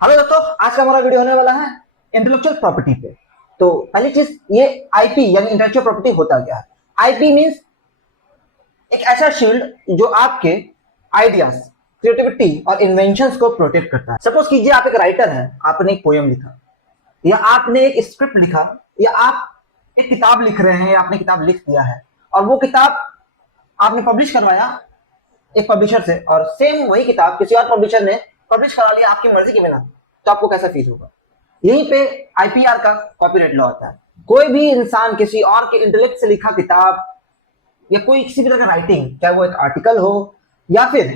Hello दोस्तों, आज का हमारा वीडियो होने वाला है इंटेलेक्चुअल प्रॉपर्टी पे। तो पहली चीज, ये आईपी यानी इंटेलेक्चुअल प्रॉपर्टी होता क्या है। आईपी मींस एक ऐसा शील्ड जो आपके आइडियाज, क्रिएटिविटी और इन्वेंशंस को प्रोटेक्ट करता है। सपोज कीजिए आप एक राइटर हैं, आपने एक पोयम लिखा या आपने एक स्क्रिप्ट लिखा या आप एक किताब लिख रहे हैं या आपने किताब लिख दिया है और वो किताब आपने पब्लिश करवाया एक पब्लिशर से और सेम वही किताब किसी और पब्लिशर ने पब्लिश करा लिया आपकी मर्जी के बिना, तो आपको कैसा फील होगा। यहीं पे आईपीआर का कॉपीराइट लॉ होता है। कोई भी इंसान किसी और के इंटेलेक्ट से लिखा किताब या कोई किसी भी तरह का राइटिंग, चाहे वो एक आर्टिकल हो या फिर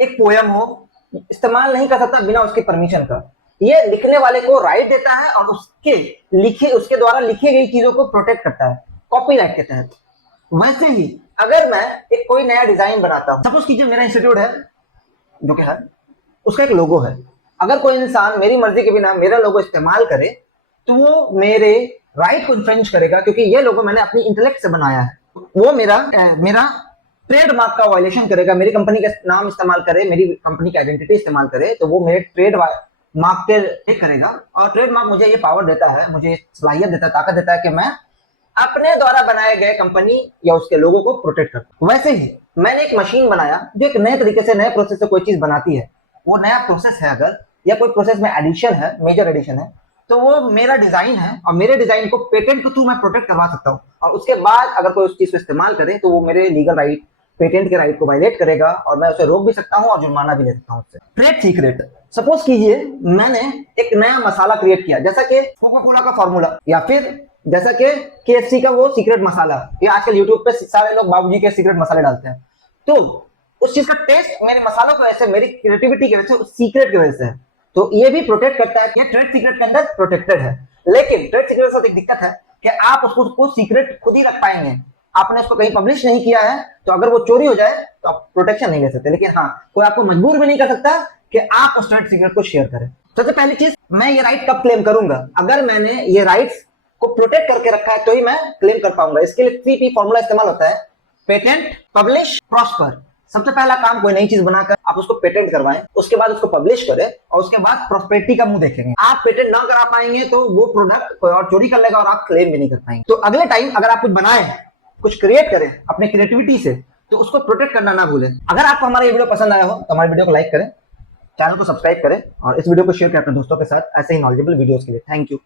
एक पोयम हो, इस्तेमाल नहीं कर सकता बिना उसके परमिशन का। ये लिखने वाले को राइट देता है और उसके द्वारा लिखी गई चीजों को प्रोटेक्ट करता है कॉपीराइट के तहत। वैसे ही अगर मैं एक कोई नया डिजाइन बनाता हूँ, सपोज कीजिए मेरा इंस्टीट्यूट है जो कि है, उसका एक लोगो है। अगर कोई इंसान मेरी मर्जी के बिना मेरा लोगो इस्तेमाल करे तो वो मेरे राइट को इन्फ्रिंज करेगा, क्योंकि ये लोगो मैंने अपनी इंटेलेक्ट से बनाया है। वो मेरा ट्रेडमार्क का वायलेशन करेगा। मेरी कंपनी का नाम इस्तेमाल करे, मेरी कंपनी की आइडेंटिटी इस्तेमाल करे, तो वो मेरे ट्रेड मार्क के करेगा। और ट्रेडमार्क मुझे ये पावर देता है, मुझे सलाहियत देता है, ताकत देता है कि मैं अपने द्वारा बनाए गए कंपनी या उसके लोगों को प्रोटेक्ट करता हूं। वैसे ही मैंने एक मशीन बनाया जो एक नए तरीके से, नए प्रोसेस से कोई चीज बनाती है। वो नया प्रोसेस है अगर, या कोई प्रोसेस में एडिशन है, मेजर एडिशन है, तो वो मेरा डिजाइन है और मेरे डिजाइन को पेटेंट के थ्रू मैं प्रोटेक्ट करवा सकता हूँ। और उसके बाद अगर कोई उस चीज को इस्तेमाल करे तो वो मेरे लीगल राइट, पेटेंट के राइट को वायलेट करेगा और मैं उसे रोक भी सकता हूँ और जुर्माना भी ले सकता हूँ उससे। ट्रेड सीक्रेट, सपोज कीजिए मैंने एक नया मसाला क्रिएट किया, जैसा कि कोका कोला का फॉर्मूला या फिर जैसा कि केएफसी का वो सीक्रेट मसाला, या आजकल यूट्यूब पे सारे लोग बाबूजी के सीक्रेट मसाले डालते हैं। तो उस चीज का टेस्ट मेरे मसालों की वजह से, मेरी क्रिएटिविटी की वजह से, उस सीक्रेट की वजह से है। तो ये भी प्रोटेक्ट करता है, ये ट्रेड सीक्रेट के अंदर प्रोटेक्टेड है। लेकिन ट्रेड सीक्रेट के साथ एक दिक्कत है कि आप उसको सीक्रेट खुद ही रख पाएंगे, आपने उसको कहीं पब्लिश नहीं किया है। तो अगर वो चोरी हो जाए तो आप प्रोटेक्शन नहीं ले सकते। लेकिन हाँ, कोई आपको मजबूर भी नहीं कर सकता कि आप उस ट्रेड सीक्रेट को शेयर करें। सबसे पहली चीज, मैं ये राइट कब क्लेम करूंगा? अगर मैंने ये राइट्स को प्रोटेक्ट करके रखा है तो ही मैं क्लेम कर पाऊंगा। इसके लिए 3P फॉर्मूला इस्तेमाल होता है: पेटेंट, पब्लिश, प्रॉस्पर। सबसे पहला काम, कोई नई चीज बनाकर आप उसको पेटेंट करवाएं, उसके बाद उसको पब्लिश करें और उसके बाद प्रॉस्पेरिटी का मुंह देखेंगे। आप पेटेंट ना करा पाएंगे तो वो प्रोडक्ट कोई और चोरी कर लेगा और आप क्लेम भी नहीं कर पाएंगे। तो अगले टाइम अगर आप कुछ बनाएं, कुछ क्रिएट करें अपने क्रिएटिविटी से, तो उसको प्रोटेक्ट करना ना भूलें। अगर आपको हमारा ये वीडियो पसंद आया हो तो हमारे वीडियो को लाइक करें, चैनल को सब्सक्राइब करें और इस वीडियो को शेयर करें अपने दोस्तों के साथ ऐसे ही नॉलेजेबल वीडियोस के लिए। Thank you.